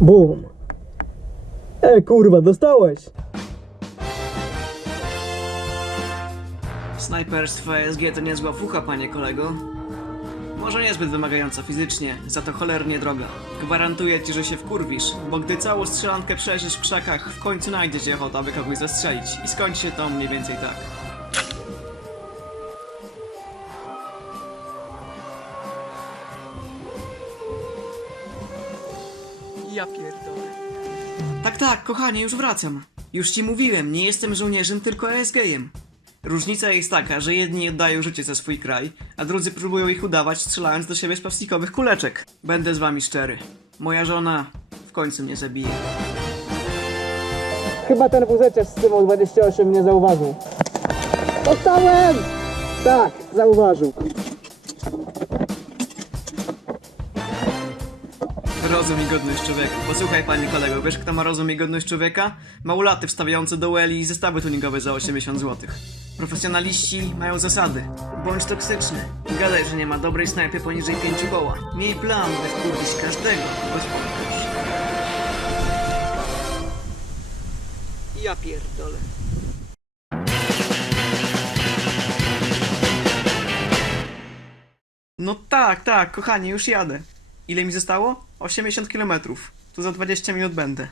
Bum. E, kurwa, dostałeś. Snajperstwo ESG to niezła fucha, panie kolego. Może niezbyt wymagająca fizycznie, za to cholernie droga. Gwarantuję ci, że się wkurwisz, bo gdy całą strzelankę przejrzysz w krzakach, w końcu znajdzie się ochota, aby kogoś zastrzelić. I skończy się to mniej więcej tak. Ja pierdolę. Tak, tak, kochanie, już wracam. Już ci mówiłem, nie jestem żołnierzem, tylko ESG-iem. Różnica jest taka, że jedni oddają życie za swój kraj, a drudzy próbują ich udawać, strzelając do siebie z plastikowych kuleczek. Będę z wami szczery. Moja żona w końcu mnie zabije. Chyba ten wózeczek z cymą 28 mnie zauważył. Dostałem! Tak, zauważył. Rozum i godność człowieka. Posłuchaj, panie kolego, wiesz kto ma rozum i godność człowieka? Małolaty wstawiające do Eli zestawy tuningowe za 80 zł. Profesjonaliści mają zasady. Bądź toksyczny. Gadaj, że nie ma dobrej snajpy poniżej 5 koła. Miej plan, by wkurwić każdego, choć. Ja pierdolę. No tak, tak, kochanie, już jadę. Ile mi zostało? 80 km. Tu za 20 minut będę.